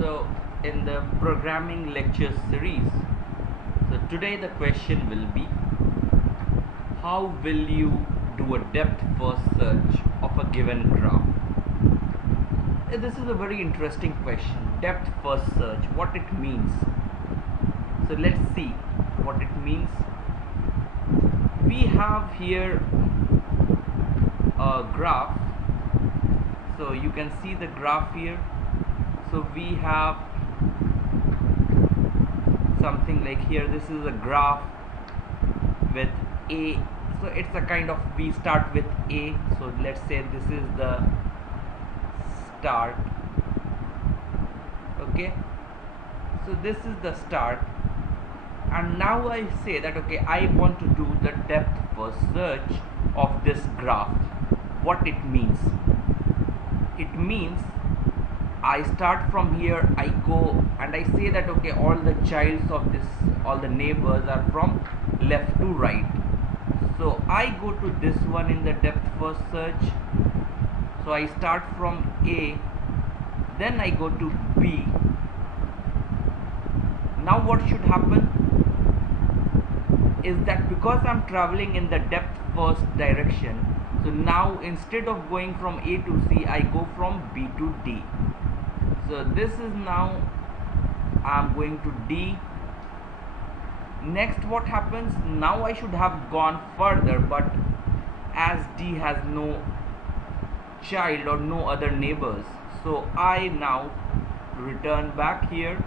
So in the programming lecture series, so today the question will be, how will you do a depth first search of a given graph? This is a very interesting question. Depth first search, what it means. So let's see what it means. We have here a graph. So you can see the graph here. So we have something like here, this is a graph with A. So it's a kind of, we start with A. So let's say this is the start. Okay, so this is the start, and now I say that okay, I want to do the depth first search of this graph. What it means? It means I start from here, I go and I say that okay, all the childs of this, all the neighbors are from left to right. So I go to this one in the depth first search. So I start from A, then I go to B. Now what should happen is that because I'm traveling in the depth first direction, so now instead of going from A to C, I go from B to D. So this is now I'm going to D. Next what happens? Now I should have gone further, but as D has no child or no other neighbors, so I now return back here.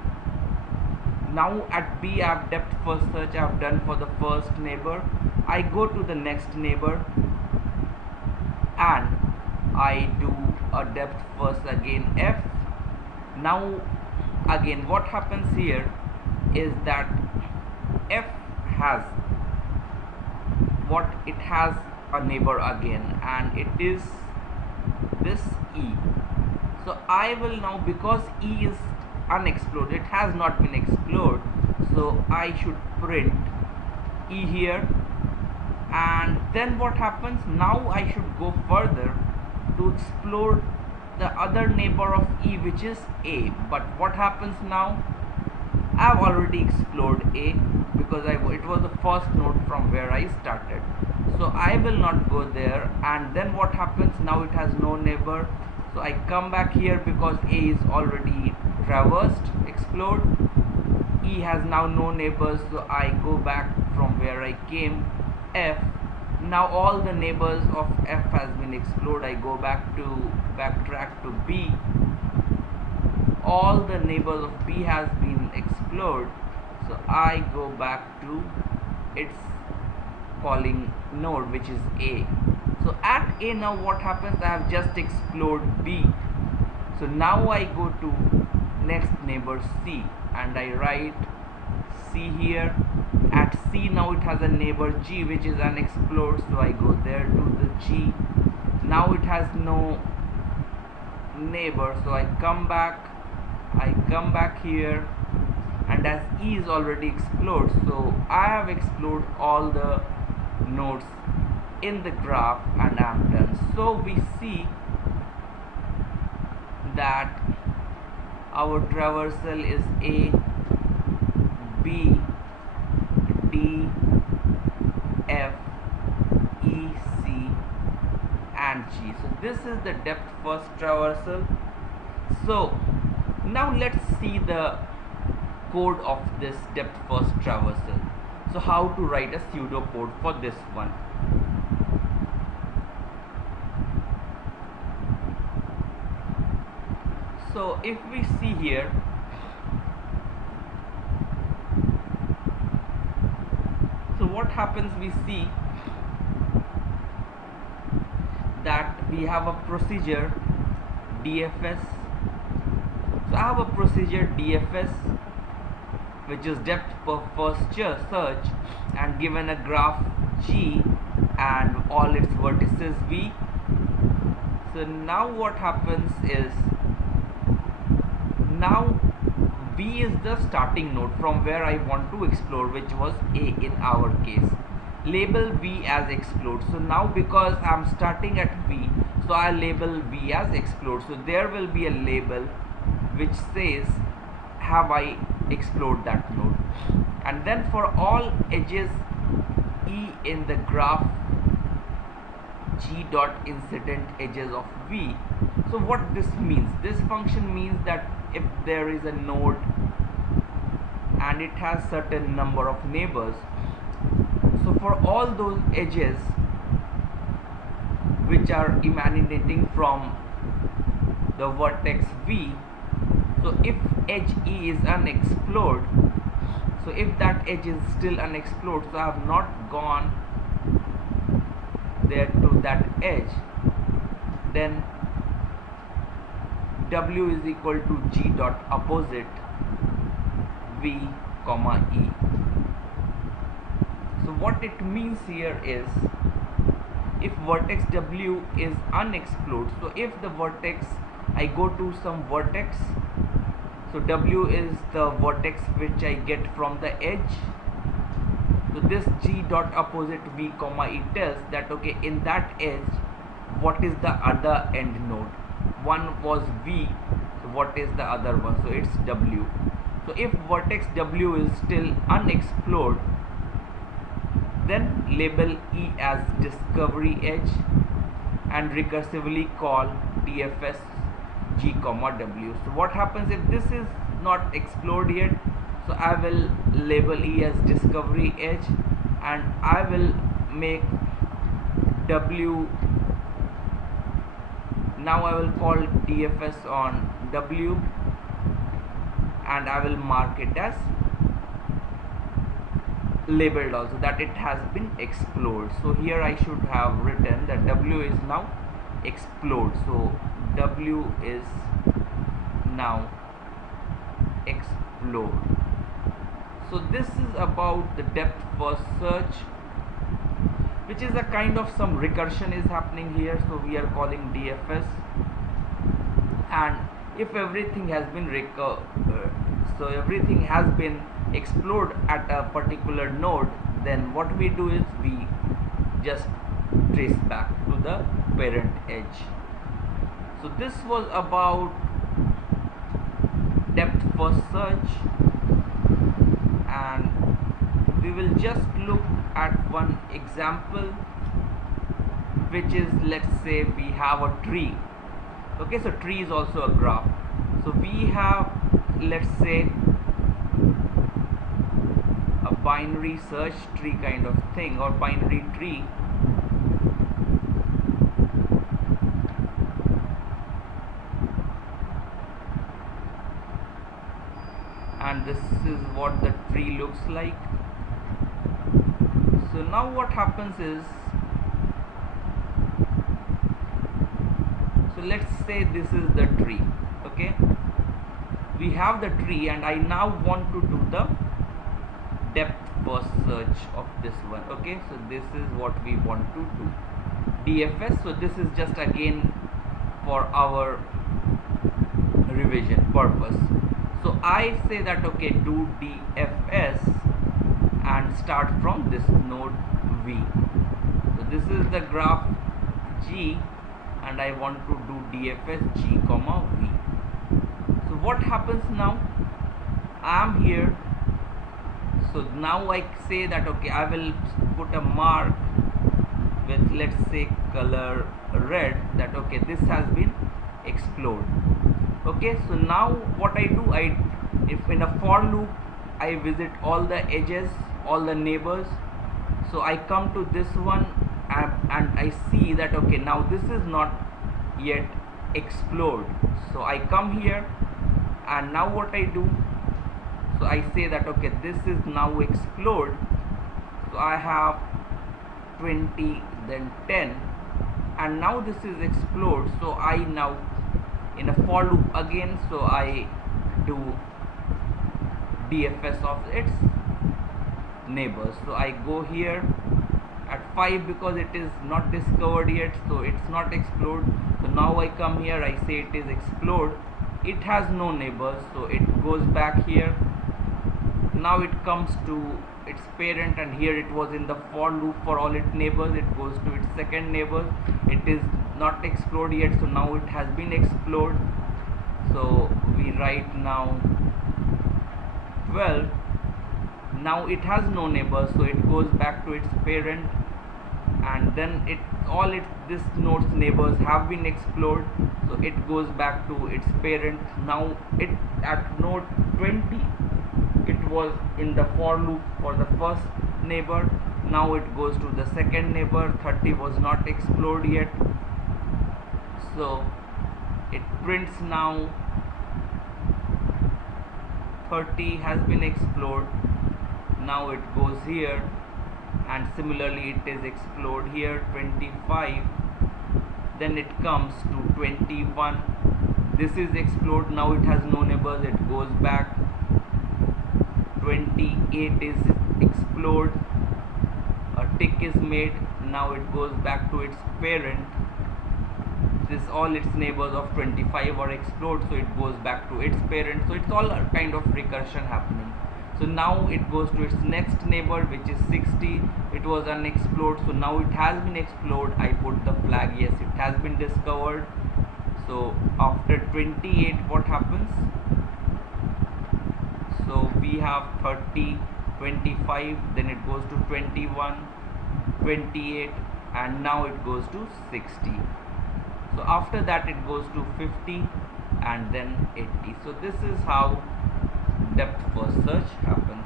Now at B I have depth first search I have done for the first neighbor. I go to the next neighbor and I do a depth first again F. Now again what happens here is that F has what, it has a neighbor again, and it is this E. So I will now, because E is unexplored, it has not been explored, so I should print E here. And then what happens? Now I should go further to explore the other neighbor of E, which is A. But what happens now? I have already explored A because it was the first node from where I started, so I will not go there. And then what happens? Now it has no neighbor, so I come back here because A is already traversed, explored. E has now no neighbors, so I go back from where I came, F. Now all the neighbors of F has been explored. I go backtrack to B. All the neighbors of B has been explored, so I go back to its calling node, which is A. So at A now what happens? I have just explored B, so now I go to next neighbor C and I write C here. At C now it has a neighbor G, which is unexplored, so I go there to the G. Now it has no neighbor, so I come back here, and as E is already explored, so I have explored all the nodes in the graph and I am done. So we see that our traversal is A, B, D, F, E, C and G. So this is the depth first traversal. So now let's see the code of this depth first traversal. So how to write a pseudocode for this one. So if we see here, so what happens? We see that we have a procedure DFS. So I have a procedure DFS, which is depth first search, and given a graph G and all its vertices V. So now what happens is, now V is the starting node from where I want to explore, which was A in our case. Label V as explored. So now because I'm starting at V, so I label V as explored. So there will be a label which says have I explored that node. And then for all edges E in the graph G dot incident edges of V. So what this means, this function means that if there is a node and it has certain number of neighbors, so for all those edges which are emanating from the vertex V, so if edge E is unexplored, so if that edge is still unexplored, so I have not gone there to that edge, then W is equal to G dot opposite V comma E. So what it means here is, if vertex W is unexplored, so if the vertex, I go to some vertex, so W is the vertex which I get from the edge, so this G dot opposite V comma E tells that okay, in that edge what is the other end node. One was V, so what is the other one? So it's W. So if vertex W is still unexplored, then label E as discovery edge and recursively call DFS G comma W. So what happens if this is not explored yet? So I will label E as discovery edge and I will make W, now I will call DFS on W and I will mark it as labeled also, that it has been explored. So here I should have written that W is now explored. So W is now explored. So this is about the depth first search, which is a kind of some recursion is happening here. So we are calling DFS, and if everything has been so everything has been explored at a particular node, then what we do is we just trace back to the parent edge. So this was about depth first search, and we will just look at one example, which is, let's say we have a tree. Okay, so tree is also a graph. So we have, let's say, a binary search tree kind of thing, or binary tree. And this is what the tree looks like. So now what happens is, so let's say this is the tree. Okay, we have the tree and I now want to do the depth first search of this one. Okay, so this is what we want to do, DFS. So this is just again for our revision purpose. So I say that okay, do DFS and start from this node V. So this is the graph G and I want to do DFS G comma V. So what happens now? I am here. So now I say that okay, I will put a mark with, let's say, color red, that okay, this has been explored. Okay, so now what I do, if in a for loop I visit all the edges, all the neighbors, so I come to this one and I see that okay, now this is not yet explored. So I come here and now what I do, so I say that okay, this is now explored. So I have 20, then 10, and now this is explored. So I now in a for loop again, so I do DFS of its neighbors. So I go here at 5 because it is not discovered yet, so it's not explored. So now I come here, I say it is explored. It has no neighbors, so it goes back here. Now it comes to its parent, and here it was in the for loop for all its neighbors. It goes to its second neighbor. It is not explored yet, so now it has been explored. So we write now 12, now it has no neighbors, so it goes back to its parent, and then this node's neighbors have been explored, so it goes back to its parent. Now it at node 20, it was in the for loop for the first neighbor. Now it goes to the second neighbor. 30 was not explored yet, so it prints now 30 has been explored. Now it goes here, and similarly it is explored here. 25, then it comes to 21, this is explored. Now it has no neighbors, it goes back. 28 is explored, a tick is made. Now it goes back to its parent. This all its neighbors of 25 are explored, so it goes back to its parent. So it's all a kind of recursion happening. So now it goes to its next neighbor, which is 60. It was unexplored, so now it has been explored. I put the flag, yes, it has been discovered. So after 28, what happens? So we have 30, 25, then it goes to 21, 28, and now it goes to 60. So after that it goes to 50 and then 80. So this is how depth first search happens.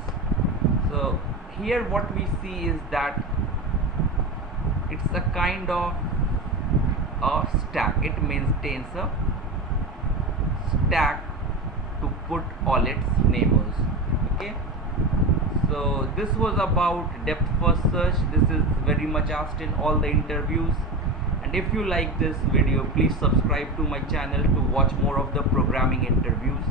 So here what we see is that it's a kind of a stack. It maintains a stack to put all its neighbors. Okay, so this was about depth first search. This is very much asked in all the interviews. And if you like this video, please subscribe to my channel to watch more of the programming interviews.